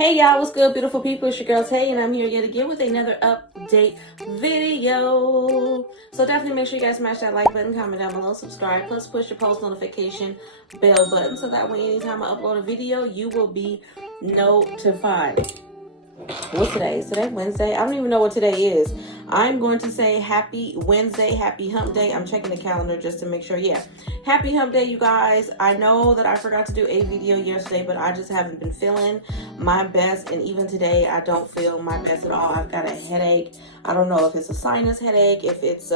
Hey y'all, what's good, beautiful people? It's your girl Tay, and I'm here yet again with another update video. So definitely make sure you guys smash that like button, comment down below, subscribe, plus push your post notification bell button so that way anytime I upload a video, you will be notified. What's today? Is today Wednesday? I don't even know what today is. I'm going to say happy Wednesday, happy hump day. I'm checking the calendar just to make sure. Yeah, happy hump day, you guys. I know that I forgot to do a video yesterday, but I just haven't been feeling my best. And even today, I don't feel my best at all. I've got a headache. I don't know if it's a sinus headache, if it's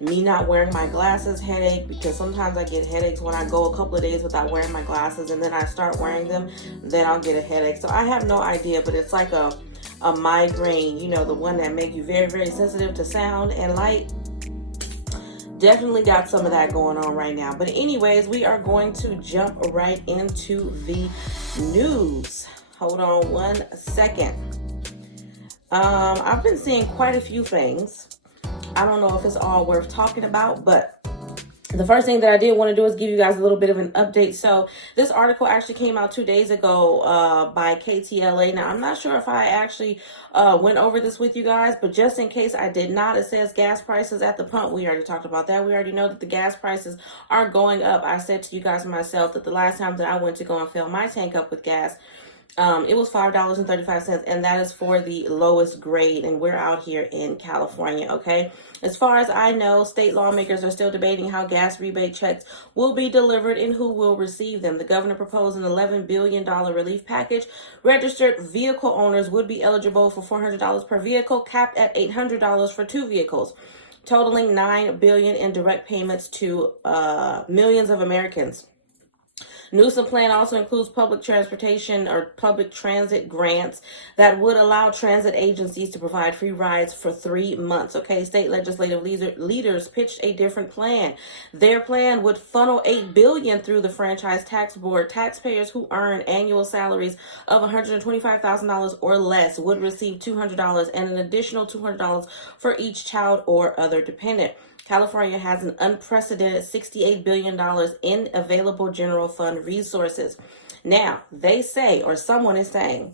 me not wearing my glasses headache, because sometimes I get headaches when I go a couple of days without wearing my glasses, and then I start wearing them, then I'll get a headache. So I have no idea, but it's like a migraine, you know, the one that makes you very, very sensitive to sound and light. Definitely got some of that going on right now. But anyways, we are going to jump right into the news. Hold on one second. I've been seeing quite a few things. I don't know if it's all worth talking about, but the first thing that I did want to do is give you guys a little bit of an update. So this article actually came out 2 days ago by KTLA. Now, I'm not sure if I actually went over this with you guys, but just in case I did not, it says gas prices at the pump. We already talked about that. We already know that the gas prices are going up. I said to you guys myself that the last time that I went to go and fill my tank up with gas, it was $5.35, and that is for the lowest grade, and we're out here in California, okay? As far as I know, state lawmakers are still debating how gas rebate checks will be delivered and who will receive them. The governor proposed an $11 billion relief package. Registered vehicle owners would be eligible for $400 per vehicle, capped at $800 for 2 vehicles, totaling $9 billion in direct payments to millions of Americans. Newsom plan also includes public transportation or public transit grants that would allow transit agencies to provide free rides for 3 months. Okay, state legislative leaders pitched a different plan. Their plan would funnel $8 billion through the franchise tax board. Taxpayers who earn annual salaries of $125,000 or less would receive $200 and an additional $200 for each child or other dependent. California has an unprecedented $68 billion in available general fund resources. Now, they say, or someone is saying,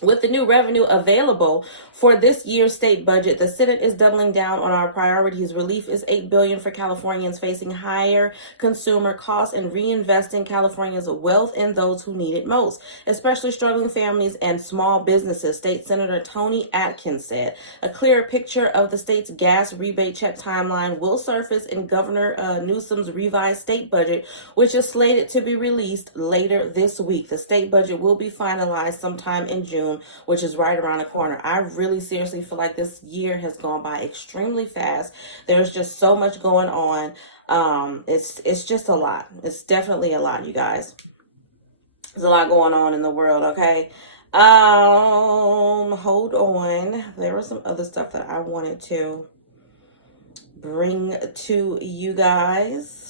with the new revenue available for this year's state budget, the Senate is doubling down on our priorities. Relief is $8 billion for Californians facing higher consumer costs and reinvesting California's wealth in those who need it most, especially struggling families and small businesses, State Senator Tony Atkins said. A clearer picture of the state's gas rebate check timeline will surface in Governor Newsom's revised state budget, which is slated to be released later this week. The state budget will be finalized sometime in June, which is right around the corner. I really seriously feel like this year has gone by extremely fast. There's just so much going on. It's just a lot. It's definitely a lot, you guys. There's a lot going on in the world, okay? Hold on. There was some other stuff that I wanted to bring to you guys.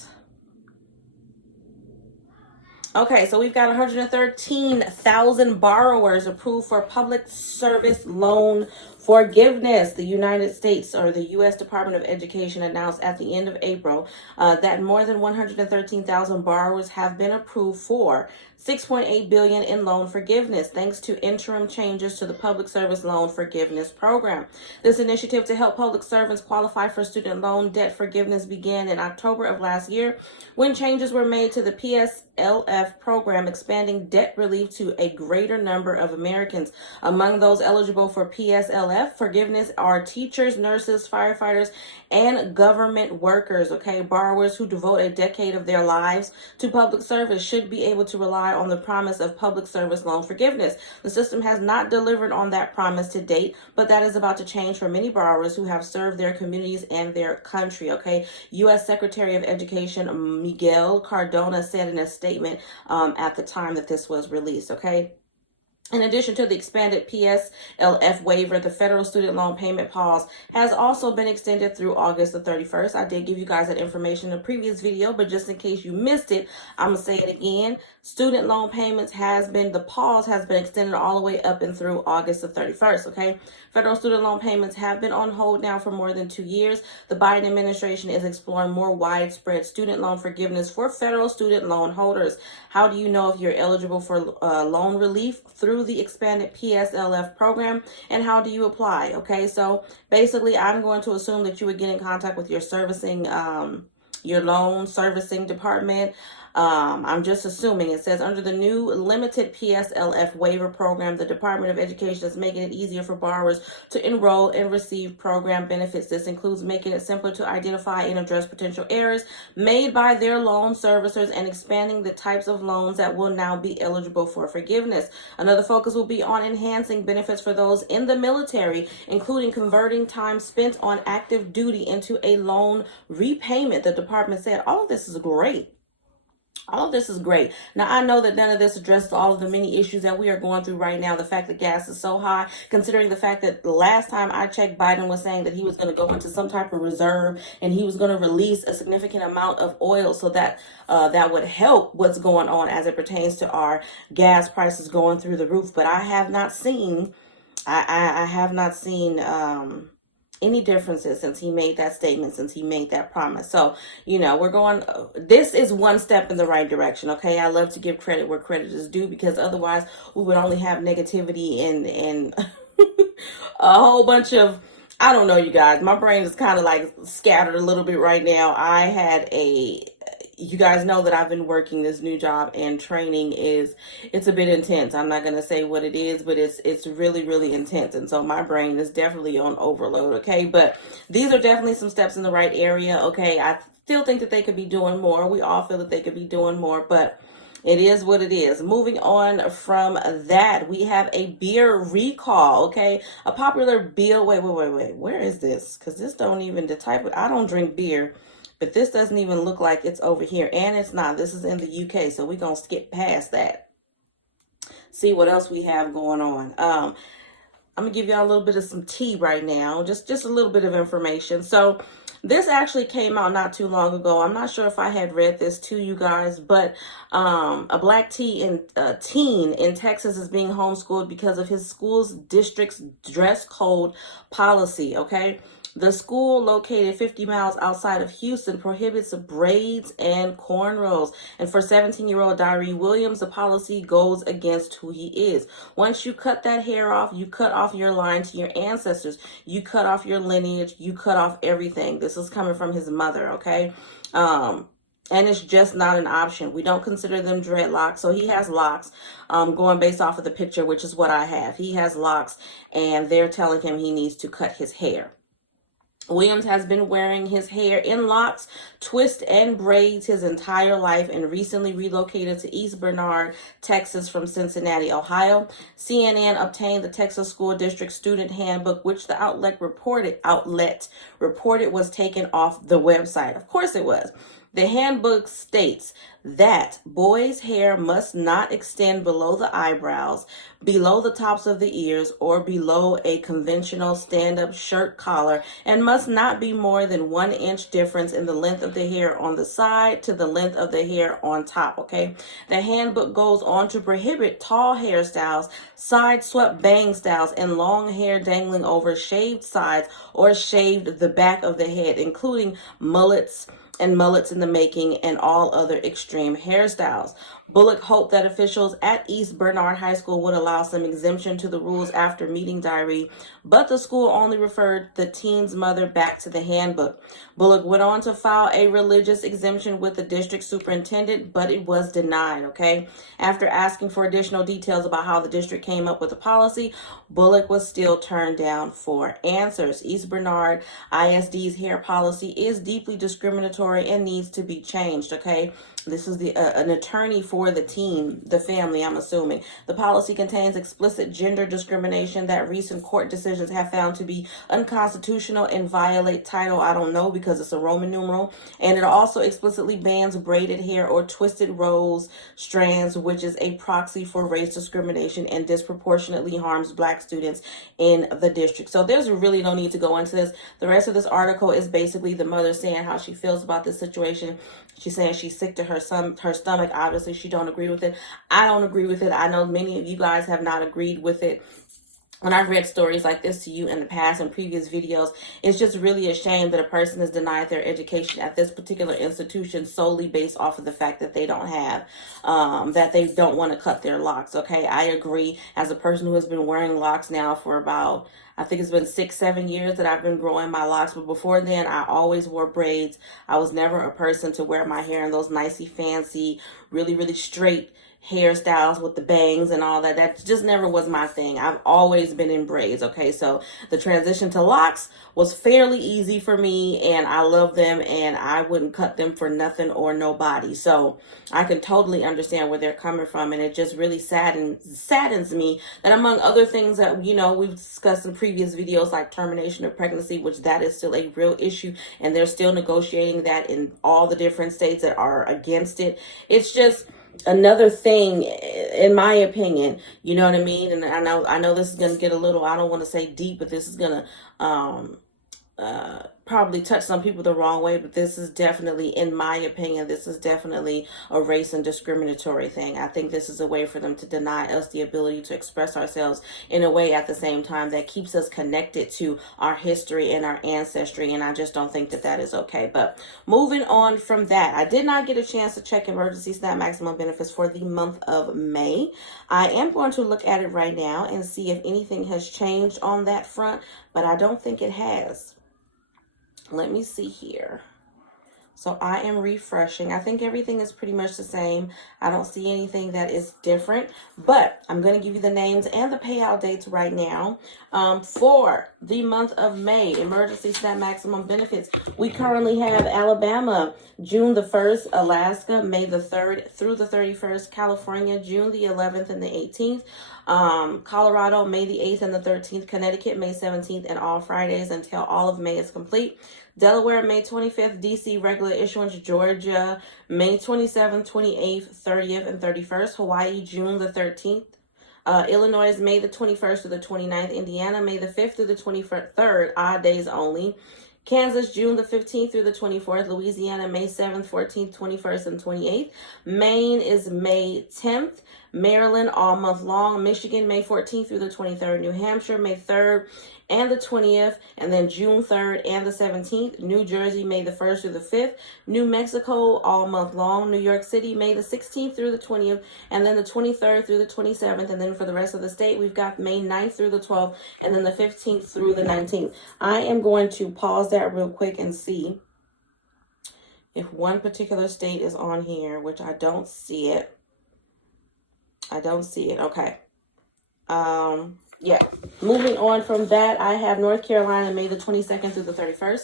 Okay, so we've got 113,000 borrowers approved for public service loan forgiveness. The United States, or the U.S. Department of Education, announced at the end of April that more than 113,000 borrowers have been approved for $6.8 billion in loan forgiveness, thanks to interim changes to the Public Service Loan Forgiveness Program. This initiative to help public servants qualify for student loan debt forgiveness began in October of last year, when changes were made to the PSLF program, expanding debt relief to a greater number of Americans. Among those eligible for PSLF forgiveness are teachers, nurses, firefighters, and government workers. Okay, borrowers who devote a decade of their lives to public service should be able to rely on the promise of public service loan forgiveness. The system has not delivered on that promise to date, but that is about to change for many borrowers who have served their communities and their country. Okay, U.S. Secretary of Education Miguel Cardona said in a statement at the time that this was released. Okay. In addition to the expanded PSLF waiver, the federal student loan payment pause has also been extended through August the 31st. I did give you guys that information in a previous video, but just in case you missed it, I'm going to say it again. Student loan payments the pause has been extended all the way up and through August the 31st, okay? Federal student loan payments have been on hold now for more than 2 years. The Biden administration is exploring more widespread student loan forgiveness for federal student loan holders. How do you know if you're eligible for loan relief? Through through the expanded PSLF program, and how do you apply? Okay, so basically I'm going to assume that you would get in contact with your servicing, your loan servicing department. I'm just assuming. It says under the new limited PSLF waiver program, the Department of Education is making it easier for borrowers to enroll and receive program benefits. This includes making it simpler to identify and address potential errors made by their loan servicers and expanding the types of loans that will now be eligible for forgiveness. Another focus will be on enhancing benefits for those in the military, including converting time spent on active duty into a loan repayment. The department said all of this is great. All of this is great. Now, I know that none of this addresses all of the many issues that we are going through right now. The fact that gas is so high, considering the fact that the last time I checked, Biden was saying that he was going to go into some type of reserve and he was going to release a significant amount of oil so that that would help what's going on as it pertains to our gas prices going through the roof. But I have not seen, I have not seen, any differences since he made that statement, since he made that promise. So, we're going, this is one step in the right direction. Okay. I love to give credit where credit is due, because otherwise we would only have negativity and a whole bunch of, I don't know, you guys, my brain is kind of like scattered a little bit right now. You guys know that I've been working this new job, and training it's a bit intense. I'm not going to say what it is, but it's really, really intense. And so my brain is definitely on overload. Okay. But these are definitely some steps in the right area. Okay. I still think that they could be doing more. We all feel that they could be doing more, but it is what it is. Moving on from that, we have a beer recall. Okay. A popular beer. Wait. Where is this? Because this don't even, the type of, I don't drink beer. But this doesn't even look like it's over here. And it's not. This is in the UK. So we're going to skip past that. See what else we have going on. I'm going to give y'all a little bit of some tea right now. Just a little bit of information. So this actually came out not too long ago. I'm not sure if I had read this to you guys, but a black teen in Texas is being homeschooled because of his school's district's dress code policy. Okay. The school, located 50 miles outside of Houston, prohibits braids and cornrows. And for 17-year-old Dyree Williams, the policy goes against who he is. Once you cut that hair off, you cut off your line to your ancestors. You cut off your lineage. You cut off everything. This is coming from his mother, okay? And it's just not an option. We don't consider them dreadlocks. So he has locks, going based off of the picture, which is what I have. He has locks, and they're telling him he needs to cut his hair. Williams has been wearing his hair in locks, twists, and braids his entire life, and recently relocated to East Bernard, Texas from Cincinnati, Ohio. CNN obtained the Texas School District Student Handbook, which the outlet reported was taken off the website. Of course it was. The handbook states that boys' hair must not extend below the eyebrows, below the tops of the ears, or below a conventional stand-up shirt collar, and must not be more than 1 inch difference in the length of the hair on the side to the length of the hair on top, okay? The handbook goes on to prohibit tall hairstyles, side-swept bang styles, and long hair dangling over shaved sides or shaved the back of the head, including mullets and mullets in the making, and all other extreme hairstyles. Bullock hoped that officials at East Bernard High School would allow some exemption to the rules after meeting Dyree, but the school only referred the teen's mother back to the handbook. Bullock went on to file a religious exemption with the district superintendent, but it was denied, okay? After asking for additional details about how the district came up with the policy, Bullock was still turned down for answers. East Bernard ISD's hair policy is deeply discriminatory and needs to be changed, okay? This is an attorney for the teen, the family, I'm assuming. The policy contains explicit gender discrimination that recent court decisions have found to be unconstitutional and violate Title, I don't know because it's a Roman numeral. And it also explicitly bans braided hair or twisted rose strands, which is a proxy for race discrimination and disproportionately harms black students in the district. So there's really no need to go into this. The rest of this article is basically the mother saying how she feels about this situation. She's saying she's sick to her stomach. Obviously, she don't agree with it. I don't agree with it. I know many of you guys have not agreed with it. when I've read stories like this to you in the past and previous videos, it's just really a shame that a person is denied their education at this particular institution solely based off of the fact that they don't have, that they don't want to cut their locks. Okay, I agree. As a person who has been wearing locks now for about, I think it's been 6-7 years that I've been growing my locks. But before then, I always wore braids. I was never a person to wear my hair in those nicey, fancy, really, really straight hairstyles with the bangs and all that. That just never was my thing. I've always been in braids. Okay, so the transition to locks was fairly easy for me, and I love them, and I wouldn't cut them for nothing or nobody. So I can totally understand where they're coming from, and it just really saddens me that, among other things that, you know, we've discussed in previous videos, like termination of pregnancy, which that is still a real issue, and they're still negotiating that in all the different states that are against it. It's just another thing, in my opinion, you know what I mean? And I know this is going to get a little, I don't want to say deep, but this is going to probably touch some people the wrong way, but this is definitely, in my opinion, this is definitely a race and discriminatory thing. I think this is a way for them to deny us the ability to express ourselves in a way at the same time that keeps us connected to our history and our ancestry, and I just don't think that that is okay. But moving on from that, I did not get a chance to check emergency SNAP maximum benefits for the month of May. I am going to look at it right now and see if anything has changed on that front, but I don't think it has. Let me see here. So I am refreshing. I think everything is pretty much the same. I don't see anything that is different, but I'm going to give you the names and the payout dates right now. For the month of May, emergency SNAP maximum benefits, we currently have Alabama, June the 1st, Alaska, May the 3rd through the 31st, California, June the 11th and the 18th, Colorado, May the 8th and the 13th, Connecticut, May 17th, and all Fridays until all of May is complete. Delaware, May 25th, DC, regular issuance, Georgia, May 27th, 28th, 30th, and 31st, Hawaii, June the 13th, Illinois, May the 21st through the 29th, Indiana, May the 5th through the 23rd, odd days only, Kansas, June the 15th through the 24th, Louisiana, May 7th, 14th, 21st, and 28th, Maine is May 10th, Maryland all month long, Michigan, May 14th through the 23rd, New Hampshire, May 3rd and the 20th, and then June 3rd and the 17th, New Jersey, May the 1st through the 5th, New Mexico all month long, New York City, May the 16th through the 20th, and then the 23rd through the 27th, and then for the rest of the state, we've got May 9th through the 12th, and then the 15th through the 19th. I am going to pause that real quick and see if one particular state is on here, which I don't see it. I don't see it. Okay. Yeah. Moving on from that, I have North Carolina, May the 22nd through the 31st.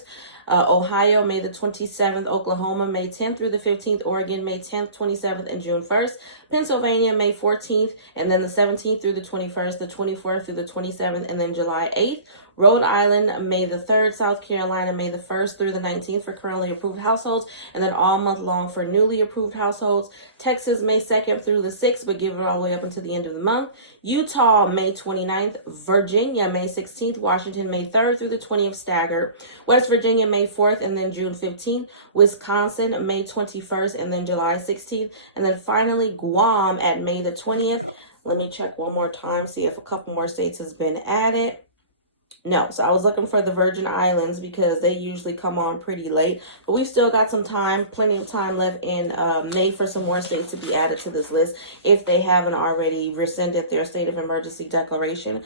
Ohio, May the 27th, Oklahoma, May 10th through the 15th, Oregon, May 10th, 27th, and June 1st, Pennsylvania, May 14th, and then the 17th through the 21st, the 24th through the 27th, and then July 8th, Rhode Island, May the 3rd, South Carolina, May the 1st through the 19th for currently approved households, and then all month long for newly approved households, Texas, May 2nd through the 6th, but give it all the way up until the end of the month, Utah, May 29th, Virginia, May 16th, Washington, May 3rd through the 20th, staggered, West Virginia, May 4th, and then June 15th, Wisconsin, May 21st, and then July 16th, and then finally Guam at May the 20th. Let me check one more time, see if a couple more states has been added. No, so I was looking for the Virgin Islands because they usually come on pretty late, but we've still got some time, plenty of time left in May for some more states to be added to this list if they haven't already rescinded their state of emergency declaration.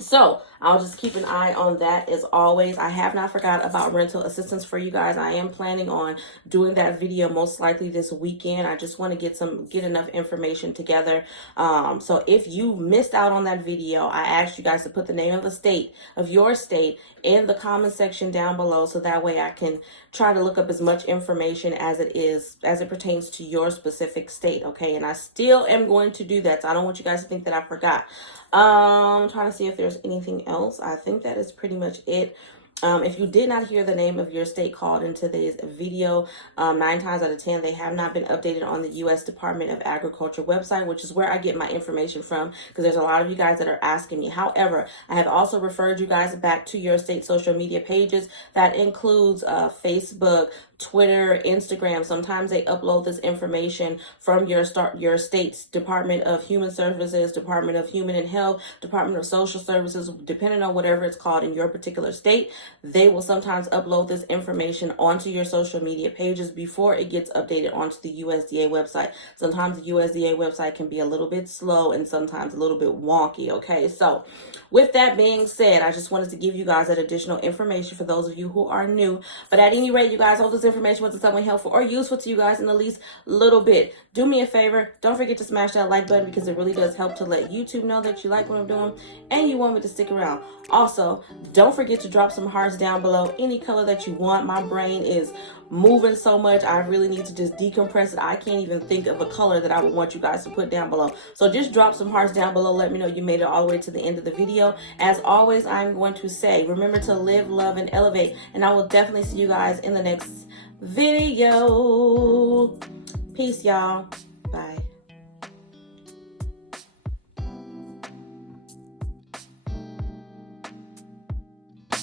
So I'll just keep an eye on that as always. I have not forgot about rental assistance for you guys. I am planning on doing that video most likely this weekend. I just want to get enough information together. So if you missed out on that video, I asked you guys to put the name of the state, of your state, in the comment section down below, so that way I can try to look up as much information as it pertains to your specific state. Okay, and I still am going to do that, so I don't want you guys to think that I forgot. I'm trying to see if there's anything else. I think that is pretty much it. If you did not hear the name of your state called in today's video, 9 times out of 10, they have not been updated on the U.S. Department of Agriculture website, which is where I get my information from, because there's a lot of you guys that are asking me. However, I have also referred you guys back to your state social media pages. That includes Facebook, Twitter, Instagram. Sometimes they upload this information from your state's Department of Human Services, Department of Human and Health, Department of Social Services, depending on whatever it's called in your particular state. They will sometimes upload this information onto your social media pages before it gets updated onto the USDA website. Sometimes the USDA website can be a little bit slow and sometimes a little bit wonky. Okay, so with that being said, I just wanted to give you guys that additional information for those of you who are new. But at any rate, you guys, hope this information was in some way helpful or useful to you guys in the least little bit. Do me a favor, don't forget to smash that like button, because it really does help to let YouTube know that you like what I'm doing and you want me to stick around. Also, don't forget to drop some hearts down below, any color that you want. My brain is moving so much, I really need to just decompress it. I can't even think of a color that I would want you guys to put down below. So just drop some hearts down below. Let me know you made it all the way to the end of the video. As always, I'm going to say, remember to live, love, and elevate. And I will definitely see you guys in the next video. Peace, y'all.